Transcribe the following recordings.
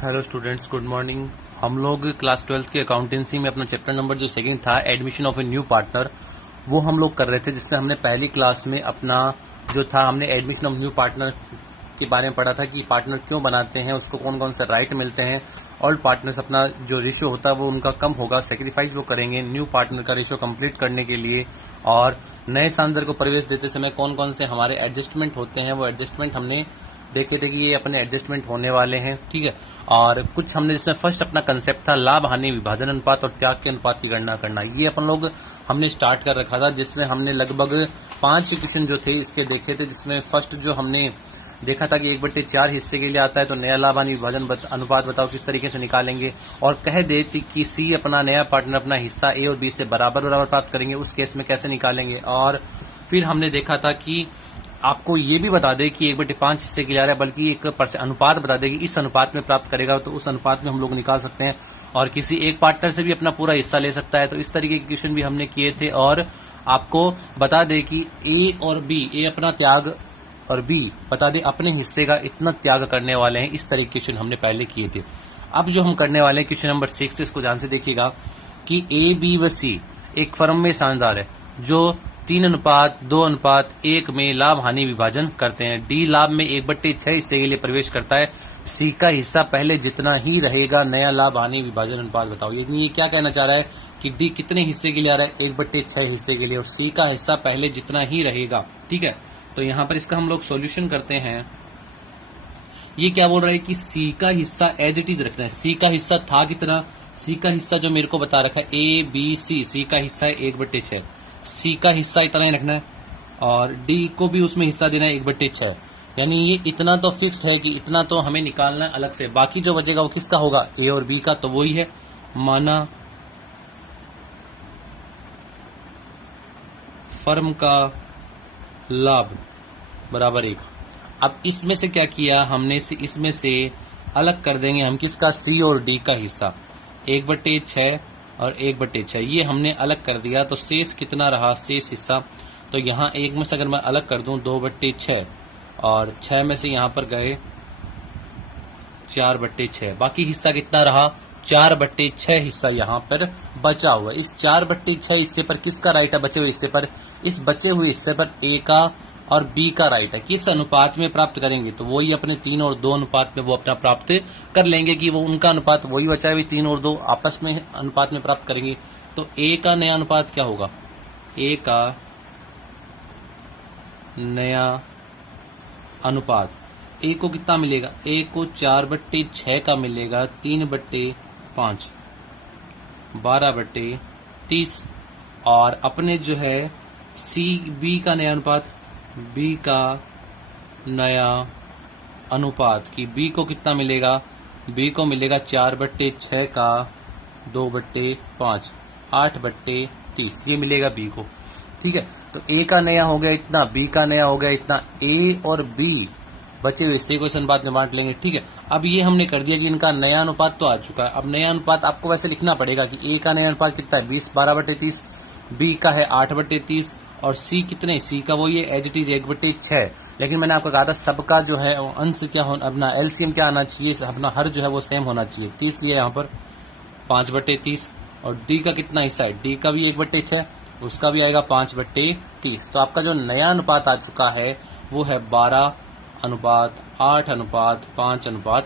Hello students, good morning. हम लोग class 12th की अकाउंटेंसी में अपना चैप्टर नंबर जो सेकंड था, admission of a new partner, वो हम लोग कर रहे थे, जिसमें हमने पहली क्लास में अपना जो था हमने एडमिशन ऑफ न्यू पार्टनर के बारे में पढ़ा था कि पार्टनर क्यों बनाते हैं, उसको कौन कौन से राइट मिलते हैं। ओल्ड पार्टनर्स अपना जो रेशियो होता है वो उनका कम होगा, सेक्रीफाइस वो करेंगे न्यू पार्टनर का रेशियो कंप्लीट करने के लिए। और नए सांदर को प्रवेश देते समय कौन कौन से हमारे एडजस्टमेंट होते हैं, वो एडजस्टमेंट हमने देखे थे कि ये अपने एडजस्टमेंट होने वाले हैं। ठीक है। और कुछ हमने जिसमें फर्स्ट अपना कंसेप्ट था लाभ हानि विभाजन अनुपात और त्याग के अनुपात की गणना करना, ये अपन लोग हमने स्टार्ट कर रखा था, जिसमें हमने लगभग 5 क्वेश्चन जो थे इसके देखे थे। जिसमें फर्स्ट जो हमने देखा था कि 1/4 हिस्से के लिए आता है, तो नया लाभ हानि विभाजन अनुपात बताओ किस तरीके से निकालेंगे। और कह दे कि सी अपना नया पार्टनर अपना हिस्सा ए और बी से बराबर बराबर प्राप्त करेंगे, उस केस में कैसे निकालेंगे। और फिर हमने देखा था कि आपको ये भी बता दे कि 1/5 हिस्से के लिए आ रहा है, बल्कि एक अनुपात बता दे कि इस अनुपात में प्राप्त करेगा, तो उस अनुपात में हम लोग निकाल सकते हैं। और किसी एक पार्टनर से भी अपना पूरा हिस्सा ले सकता है। तो इस तरीके के क्वेश्चन भी हमने किए थे। और आपको बता दे कि ए और बी, ए अपना त्याग और बी बता दे अपने हिस्से का इतना त्याग करने वाले हैं। इस तरह के क्वेश्चन हमने पहले किए थे। अब जो हम करने वाले हैं क्वेश्चन नंबर 6, इसको ध्यान से देखिएगा कि ए बी व सी एक फर्म में साझेदार है जो 3:2:1 में लाभ हानि विभाजन करते हैं। डी लाभ में 1/6 हिस्से के लिए प्रवेश करता है। सी का हिस्सा पहले जितना ही रहेगा, नया लाभ हानि विभाजन अनुपात बताओ। ये क्या कहना चाह रहा है कि डी कितने हिस्से के लिए आ रहा है, 1/6 हिस्से के लिए, और सी का हिस्सा पहले जितना ही रहेगा। ठीक है। तो यहां पर इसका हम लोग सॉल्यूशन करते हैं। ये क्या बोल रहा है कि सी का हिस्सा एज इट इज रखना है। सी का हिस्सा था कितना, सी का हिस्सा जो मेरे को बता रखा है ए बी सी, सी का हिस्सा है 1/6, सी का हिस्सा इतना ही रखना है और डी को भी उसमें हिस्सा देना है 1/6। यानी ये इतना तो फिक्स्ड है कि इतना तो हमें निकालना है अलग से। बाकी जो बचेगा वो किसका होगा, ए और बी का, तो वही है माना फर्म का लाभ बराबर 1। अब इसमें से क्या किया हमने, इसमें से अलग कर देंगे हम किसका, सी और डी का हिस्सा, 1/6 और 1/6 ये हमने अलग कर दिया। तो शेष कितना रहा, शेष हिस्सा, तो यहाँ 1 में से अगर मैं अलग कर दूं 2/6 और 6 में से यहाँ पर गए 4/6, बाकी हिस्सा कितना रहा, 4/6 हिस्सा यहाँ पर बचा हुआ है। इस 4/6 हिस्से पर किसका राइट है, बचे हुए हिस्से पर, इस बचे हुए हिस्से पर ए का और बी का राइट है। किस अनुपात में प्राप्त करेंगे, तो वही अपने 3 और 2 अनुपात में वो अपना प्राप्त कर लेंगे कि वो उनका अनुपात वही बचा है, 3 और 2 आपस में अनुपात में प्राप्त करेंगे। तो ए का नया अनुपात क्या होगा, ए का नया अनुपात, ए को कितना मिलेगा, ए को 4/6 का मिलेगा, 3/5, 12/30। और अपने जो है सी बी का नया अनुपात, बी का नया अनुपात की बी को कितना मिलेगा, बी को मिलेगा 4/6 का 2/5, 8/30, ये मिलेगा बी को। ठीक है। तो ए का नया हो गया इतना, बी का नया हो गया इतना, ए और बी बचे हुए हिस्से को इस अनुपात में बांट लेंगे। ठीक है। अब ये हमने कर दिया कि इनका नया अनुपात तो आ चुका है। अब नया अनुपात आपको वैसे लिखना पड़ेगा कि ए का नया अनुपात कितना है, 20 12/30, बी का है 8/30 और सी कितने, सी का वो ये एज इट इज 1/6। लेकिन मैंने आपको कहा था सबका जो है अंश क्या होना, अपना एलसीएम क्या आना चाहिए, अपना हर जो है वो सेम होना चाहिए। 30 लिया यहाँ पर 5/30 और डी का कितना हिस्सा है, डी का भी 1/6, उसका भी आएगा 5/30। तो आपका जो नया अनुपात आ चुका है वो है 12:8:5:5,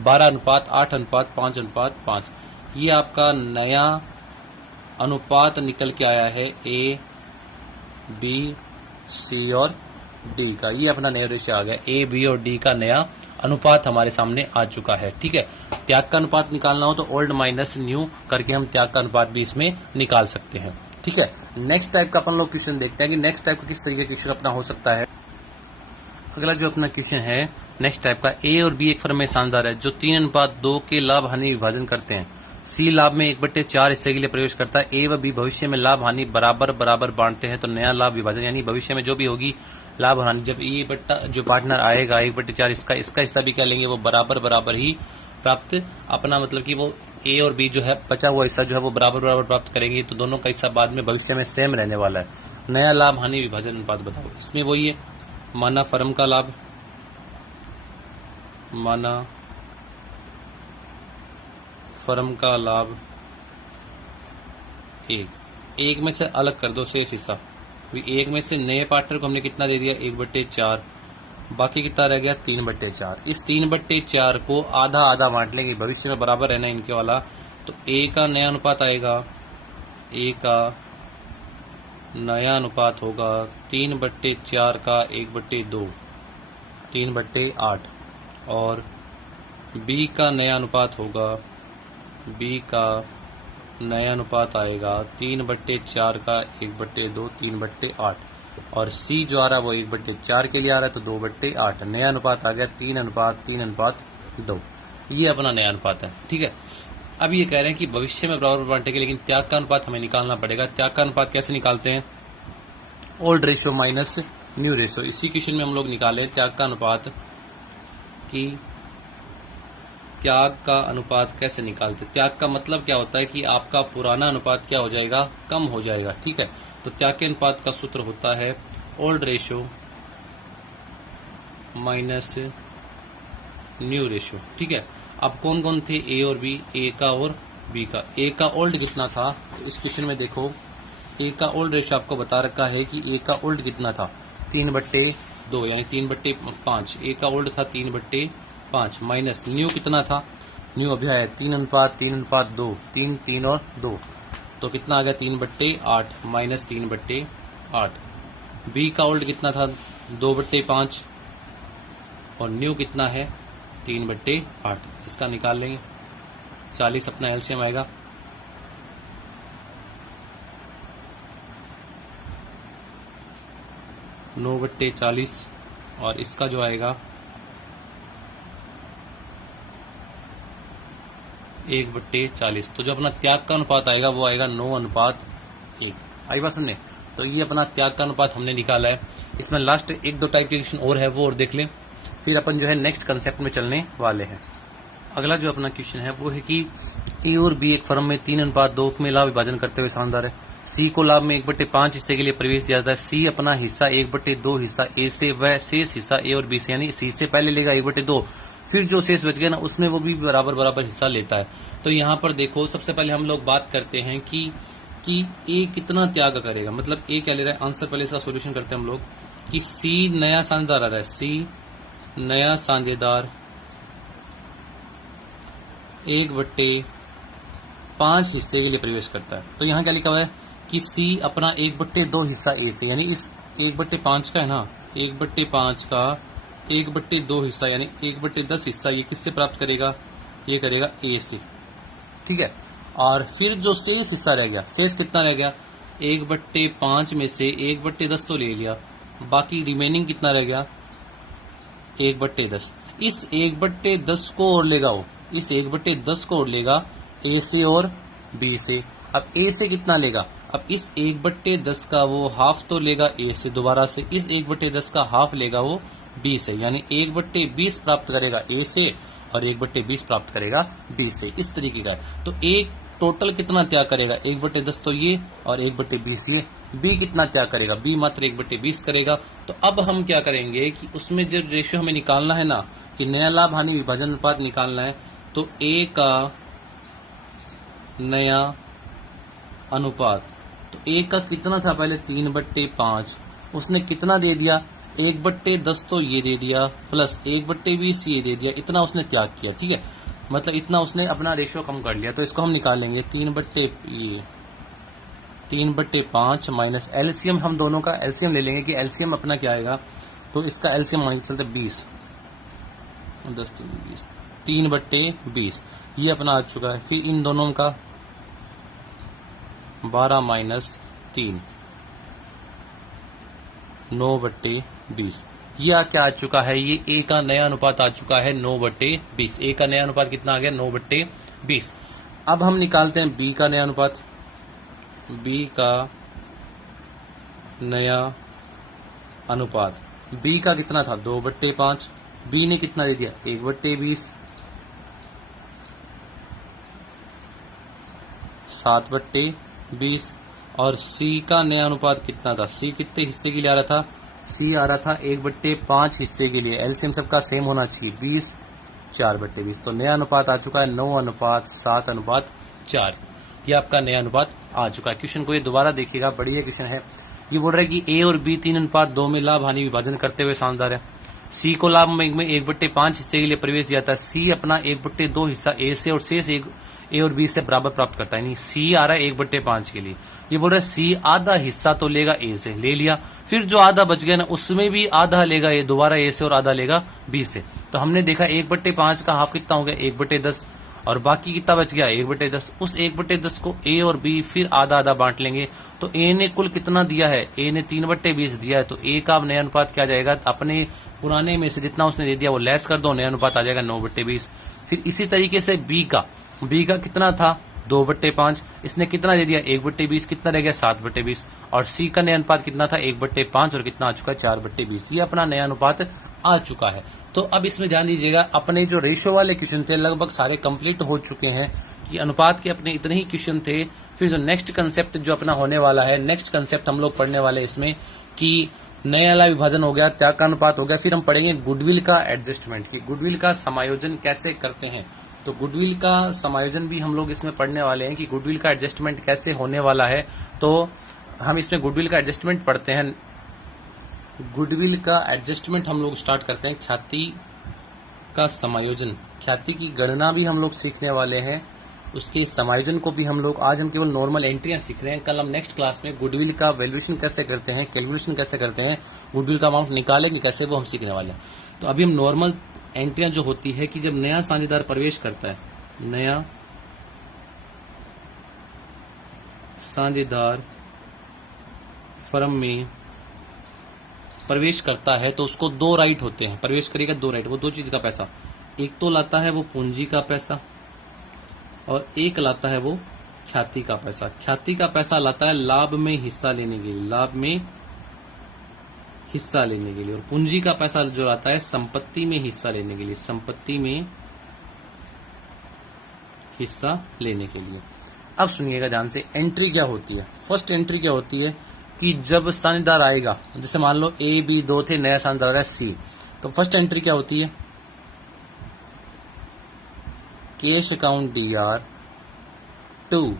12:8:5:5। ये आपका नया अनुपात निकल के आया है ए बी सी और डी का। ये अपना नया रेशियो आ गया, ए बी और डी का नया अनुपात हमारे सामने आ चुका है। ठीक है। त्याग का अनुपात निकालना हो तो ओल्ड माइनस न्यू करके हम त्याग का अनुपात भी इसमें निकाल सकते हैं। ठीक है। नेक्स्ट टाइप का अपन लोग क्वेश्चन देखते हैं कि नेक्स्ट टाइप का किस तरीके का क्वेश्चन अपना हो सकता है। अगला जो अपना क्वेश्चन है नेक्स्ट टाइप का, ए और बी एक फर्म में साझेदार है जो 3:2 के लाभ हानि विभाजन करते हैं। सी लाभ में 1/4 हिस्से के लिए प्रवेश करता है। ए व बी भविष्य में लाभ हानि बराबर बराबर बांटते हैं, तो नया लाभ विभाजन यानी भविष्य में जो भी होगी लाभ हानि, जब ये बट्टा जो पार्टनर आएगा 1/4 इसका हिस्सा भी क्या लेंगे, वो बराबर बराबर ही प्राप्त, अपना मतलब कि वो ए और बी जो है बचा हुआ हिस्सा जो है वो बराबर बराबर प्राप्त करेंगे। तो दोनों का हिस्सा बाद में भविष्य में सेम रहने वाला है। नया लाभ हानि विभाजन अनुपात बताओ। इसमें वही है माना फर्म का लाभ, माना फर्म का लाभ एक में से अलग कर दो शेष हिस्सा। एक में से नए पार्टनर को हमने कितना दे दिया 1/4, बाकी कितना रह गया 3/4। इस 3/4 को आधा आधा बांट लेंगे, भविष्य में बराबर रहना इनके वाला। तो ए का नया अनुपात आएगा, ए का नया अनुपात होगा 3/4 का 1/2, 3/8। और बी का नया अनुपात होगा, बी का नया अनुपात आएगा 3/4 का 1/2, 3/8। और सी जो आ रहा है वो 1/4 के लिए आ रहा है, तो 2/8। नया अनुपात आ गया 3:3:2। ये अपना नया अनुपात है। ठीक है, अब ये कह रहे हैं कि भविष्य में बराबर बांटेंगे, लेकिन त्याग का अनुपात हमें निकालना पड़ेगा। त्याग का अनुपात कैसे निकालते हैं? Old ratio minus new ratio. इसी क्वेश्चन में हम लोग निकाले त्याग का अनुपात, कि त्याग का अनुपात कैसे निकालते। त्याग का मतलब क्या होता है कि आपका पुराना अनुपात क्या हो जाएगा, कम हो जाएगा। ठीक है, तो त्याग के अनुपात का सूत्र होता है old ratio minus new ratio. ठीक है, अब कौन कौन थे ए और बी, ए का और बी का। ए का ओल्ड कितना था, तो इस क्वेश्चन में देखो ए का ओल्ड रेशियो आपको बता रखा है कि ए का ओल्ड कितना था 3/2 यानी 3/5। ए का ओल्ड था 3/5 माइनस न्यू कितना था, न्यू अभी आया 3:3:2, 3 3 और 2, तो कितना आ गया 3/8 माइनस 3/8। बी का ओल्ड कितना था 2/5 और न्यू कितना है 3/8। इसका निकाल लेंगे, 40 अपना एलसीएम आएगा। नौ 9/40 और इसका जो आएगा 1/40। तो जो अपना त्याग का अनुपात आएगा वो आएगा 9:1। आई बात सुनने, तो ये अपना त्याग का अनुपात हमने निकाला है। इसमें लास्ट 1-2 टाइप के क्वेश्चन और है, वो और देख लें, फिर अपन जो है नेक्स्ट कंसेप्ट में चलने वाले हैं। अगला जो अपना क्वेश्चन है वो है कि ए और बी एक फर्म में 3:2 में लाभ विभाजन करते हुए शानदार है। सी को लाभ में 1/5 हिस्से के लिए प्रवेश दिया जाता है। सी अपना हिस्सा 1/2 हिस्सा ए से व शेष हिस्सा ए और बी से, यानी सी से पहले लेगा 1/2, फिर जो शेष बच गया ना उसमें वो भी बराबर बराबर हिस्सा लेता है। तो यहाँ पर देखो सबसे पहले हम लोग बात करते हैं कि ए कितना त्याग करेगा, मतलब ए क्या ले रहा है आंसर। पहले इसका सोल्यूशन करते हैं हम लोग कि सी नया साझेदार आ रहा है, सी नया साझेदार 1/5 हिस्से के लिए प्रवेश करता है। तो यहाँ क्या लिखा हुआ है कि सी अपना 1/2 हिस्सा ए से, यानी इस 1/5 का है ना, 1/5 का 1/2 हिस्सा यानी 1/10 हिस्सा ये किससे प्राप्त करेगा, ये करेगा ए से। ठीक है, और फिर जो शेष हिस्सा रह गया, शेष कितना रह गया 1/5 में से 1/10 तो ले लिया, बाकी रिमेनिंग कितना रह गया 1/10। इस 1/10 को और लेगा वो, इस 1/10 को और लेगा ए से और बी से। अब ए से कितना लेगा, अब इस 1/10 का वो हाफ तो लेगा ए से दोबारा से, इस 1/10 का हाफ लेगा वो बी से, यानी 1/20 प्राप्त करेगा ए से और 1/20 प्राप्त करेगा बी से। इस तरीके का है। तो एक टोटल कितना त्याग करेगा 1/10 तो ये और 1/20 ये। बी कितना त्याग करेगा, बी मात्र 1/20 करेगा। तो अब हम क्या करेंगे कि उसमें जब रेशियो हमें निकालना है ना, कि नया लाभ हानि विभाजन अनुपात निकालना है, तो ए का नया अनुपात, तो ए का कितना था पहले 3/5, उसने कितना दे दिया 1/10 तो ये दे दिया प्लस 1/20 ये दे दिया, इतना उसने त्याग किया। ठीक है, मतलब इतना उसने अपना रेशियो कम कर लिया। तो इसको हम निकाल लेंगे 3/5 माइनस एलसीएम, हम दोनों का एलसीएम ले लेंगे कि एलसीएम अपना क्या आएगा। तो इसका एलसीएम मान के चलते 20, 10 20, 3/20 ये अपना आ चुका है। फिर इन दोनों का 12 माइनस 3, 9/20 ये क्या आ चुका है, ये ए का नया अनुपात आ चुका है 9/20। ए का नया अनुपात कितना आ गया 9/20। अब हम निकालते हैं बी का नया अनुपात। बी का नया अनुपात, बी का कितना था 2/5, बी ने कितना दे दिया 1/20, 7/20। और सी का नया अनुपात कितना था, सी कितने हिस्से के लिए आ रहा था, सी आ रहा था 1/5 हिस्से के लिए। एलसीएम सबका सेम होना चाहिए, 20 4/20। तो नया अनुपात आ चुका है 9:7:4। ये आपका नया अनुपात आ चुका है। क्वेश्चन को ये दोबारा देखिएगा, बढ़िया क्वेश्चन है। ये बोल रहा है कि ए और बी 3:2 में लाभ हानि विभाजन करते हुए शानदार है। सी को लाभ में 1/5 हिस्से के लिए प्रवेश दिया था। सी अपना 1/2 हिस्सा ए से और शेष ए और बी से बराबर प्राप्त करता है। यानी सी आ रहा है 1/5 के लिए। ये बोल रहा है सी आधा हिस्सा तो लेगा ए से, ले लिया, फिर जो आधा बच गया ना उसमें भी आधा लेगा ये, दोबारा ए से और आधा लेगा बी से। तो हमने देखा 1/5 का हाफ कितना हो गया 1/10, और बाकी कितना बच गया 1/10। उस 1/10 को ए और बी फिर आधा आधा बांट लेंगे। तो ए ने कुल कितना दिया है, ए ने 3/20 दिया है। तो ए का नया अनुपात क्या जाएगा, अपने पुराने में से जितना उसने दे दिया वो लेस कर दो, नया अनुपात आ जाएगा 9/20। फिर इसी तरीके से बी का कितना था 2/5, इसने कितना दे दिया 1/20, कितना रह गया 7/20। और सी का नया अनुपात कितना था 1/5 और कितना आ चुका है 4/20। ये अपना नया अनुपात आ चुका है। तो अब इसमें ध्यान दीजिएगा, अपने जो रेशो वाले क्वेश्चन थे लगभग सारे कंप्लीट हो चुके हैं, कि अनुपात के अपने इतने ही क्वेश्चन थे। फिर जो नेक्स्ट कंसेप्ट जो अपना होने वाला है, नेक्स्ट कंसेप्ट हम लोग पढ़ने वाले इसमें कि नया वाला विभाजन हो गया, त्याग का अनुपात हो गया। फिर हम पढ़ेंगे गुडविल का एडजस्टमेंट, कि गुडविल का समायोजन कैसे करते हैं। तो गुडविल का समायोजन भी हम लोग इसमें पढ़ने वाले हैं, कि गुडविल का एडजस्टमेंट कैसे होने वाला है। तो हम इसमें गुडविल का एडजस्टमेंट पढ़ते हैं। गुडविल का एडजस्टमेंट हम लोग स्टार्ट करते हैं। ख्याति का समायोजन, ख्याति की गणना भी हम लोग सीखने वाले हैं, उसके समायोजन को भी हम लोग, आज हम केवल नॉर्मल एंट्रियां सीख रहे हैं। कल हम नेक्स्ट क्लास में गुडविल का वैल्यूएशन कैसे करते हैं, कैलकुलेशन कैसे करते हैं, गुडविल का अमाउंट निकालेंगे कैसे, वो हम सीखने वाले हैं। तो अभी हम नॉर्मल एंट्रियां जो होती है कि जब नया साझेदार प्रवेश करता है, नया साझेदार फर्म में प्रवेश करता है तो उसको 2 राइट होते हैं, प्रवेश करेगा 2 राइट। वो 2 चीज का पैसा, एक तो लाता है वो पूंजी का पैसा और एक लाता है वो ख्याति का पैसा। ख्याति का पैसा लाता है लाभ में हिस्सा लेने के लिए, लाभ में हिस्सा लेने के लिए, और पूंजी का पैसा जो लाता है संपत्ति में हिस्सा लेने के लिए, संपत्ति में हिस्सा लेने के लिए। अब सुनिएगा ध्यान से, एंट्री क्या होती है। फर्स्ट एंट्री क्या होती है कि जब साझेदार आएगा, जैसे मान लो ए बी 2 थे, नया साझेदार है सी, तो फर्स्ट एंट्री क्या होती है, कैश अकाउंट DR टू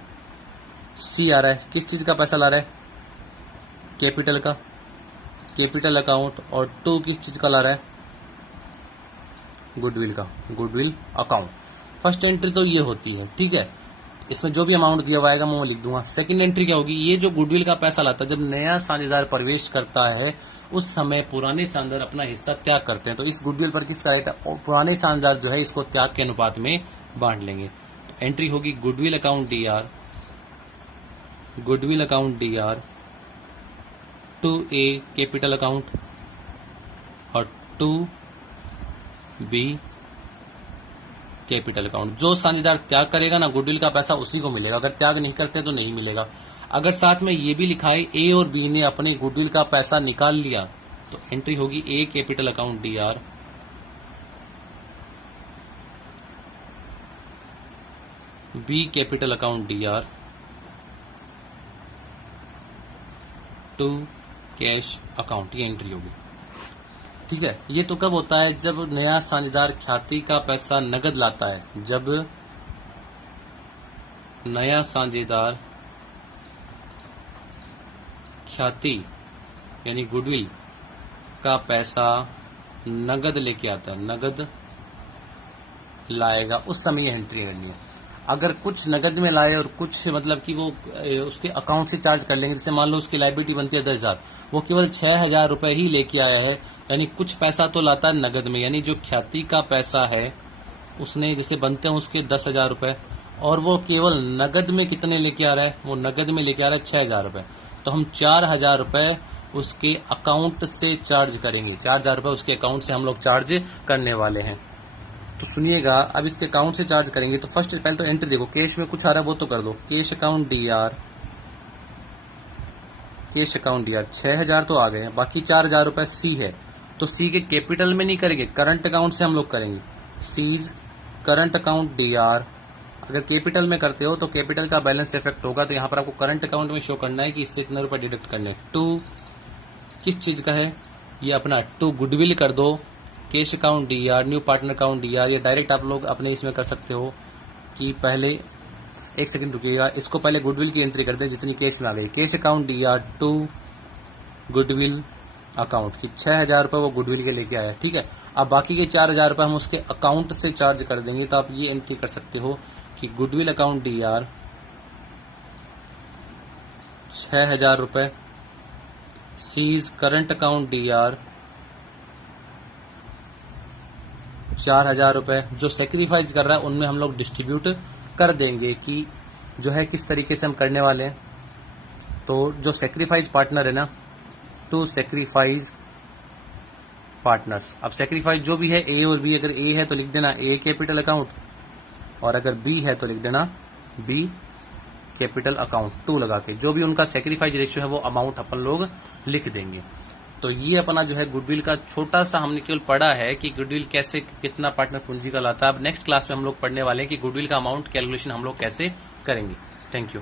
सी आ रहा है, किस चीज का पैसा ला रहा है, कैपिटल का, कैपिटल अकाउंट, और टू किस चीज का ला रहा है, गुडविल का, गुडविल अकाउंट। फर्स्ट एंट्री तो ये होती है, ठीक है। इसमें जो भी अमाउंट दिया हुआ आएगा मैं वो लिख दूंगा। सेकंड एंट्री क्या होगी, ये जो गुडविल का पैसा लाता है, जब नया साझेदार प्रवेश करता है उस समय पुराने साझेदार अपना हिस्सा त्याग करते हैं। तो इस गुडविल पर किसका राइट है, पुराने साझेदार जो है इसको त्याग के अनुपात में बांट लेंगे। तो एंट्री होगी goodwill account DR, goodwill account DR to A capital account और टू B कैपिटल अकाउंट। जो साझेदार त्याग करेगा ना गुडविल का पैसा उसी को मिलेगा, अगर त्याग नहीं करते तो नहीं मिलेगा। अगर साथ में ये भी लिखा है ए और बी ने अपने गुडविल का पैसा निकाल लिया तो एंट्री होगी A capital account DR B capital account DR to cash account. ये एंट्री होगी, ठीक है। ये तो कब होता है, जब नया साझेदार ख्याति का पैसा नगद लाता है, जब नया साझेदार ख्याति यानी गुडविल का पैसा नगद लेके आता है, नगद लाएगा, उस समय एंट्री करनी है। अगर कुछ नगद में लाए और कुछ मतलब कि वो उसके अकाउंट से चार्ज कर लेंगे, जैसे मान लो उसकी लाइबिलिटी बनती है 10,000, वो केवल 6,000 रुपए ही लेके आया है, यानी कुछ पैसा तो लाता है नगद में। यानी जो ख्याति का पैसा है उसने जैसे बनते हैं उसके 10,000 रुपए, और वो केवल नगद में कितने लेके आ रहा है, वो नगद में लेके आ रहा है 6,000 रुपए। तो हम 4,000 रुपए उसके अकाउंट से चार्ज करेंगे, 4,000 रुपए उसके अकाउंट से हम लोग चार्ज करने वाले हैं। तो सुनिएगा, अब इसके अकाउंट से चार्ज करेंगे तो फर्स्ट पहले तो एंट्री देखो, कैश में कुछ आ रहा है वो तो कर दो, cash account DR, cash account DR 6,000 तो आ गए हैं, बाकी 4,000 रुपए सी है। तो सी के कैपिटल में नहीं करेंगे, करंट अकाउंट से हम लोग करेंगे, सीज करंट अकाउंट DR। अगर कैपिटल में करते हो तो कैपिटल का बैलेंस इफेक्ट होगा, तो यहाँ पर आपको करंट अकाउंट में शो करना है कि इससे इतने रुपए डिडक्ट करने। टू किस चीज का है, ये अपना टू गुडविल कर दो, cash account D R, new partner account DR, या डायरेक्ट आप लोग अपने इसमें कर सकते हो कि पहले एक सेकंड रुकिएगा, इसको पहले गुडविल की एंट्री कर दें जितनी कैश में आ गई। Cash account DR to goodwill account की 6,000 रुपये वो गुडविल के लेके आया, ठीक है। अब बाकी के 4,000 रुपये हम उसके अकाउंट से चार्ज कर देंगे। तो आप ये एंट्री कर सकते हो कि गुडविल अकाउंट डीआर 6,000 रुपये, सीज करंट अकाउंट डीआर 4,000 रुपये। जो सेक्रीफाइस कर रहा है उनमें हम लोग डिस्ट्रीब्यूट कर देंगे कि जो है किस तरीके से हम करने वाले हैं। तो जो सेक्रीफाइस पार्टनर है ना, टू सेक्रीफाइस पार्टनर्स। अब सेक्रीफाइस जो भी है ए और बी, अगर ए है तो लिख देना ए कैपिटल अकाउंट, और अगर बी है तो लिख देना बी कैपिटल अकाउंट 2 लगा के। जो भी उनका सेक्रीफाइस रेशियो है वो अमाउंट अपन लोग लिख देंगे। तो ये अपना जो है गुडविल का छोटा सा हमने केवल पढ़ा है कि गुडविल कैसे कितना पार्टनर पूंजी का लाता है। अब नेक्स्ट क्लास में हम लोग पढ़ने वाले हैं कि गुडविल का अमाउंट कैलकुलेशन हम लोग कैसे करेंगे। Thank you.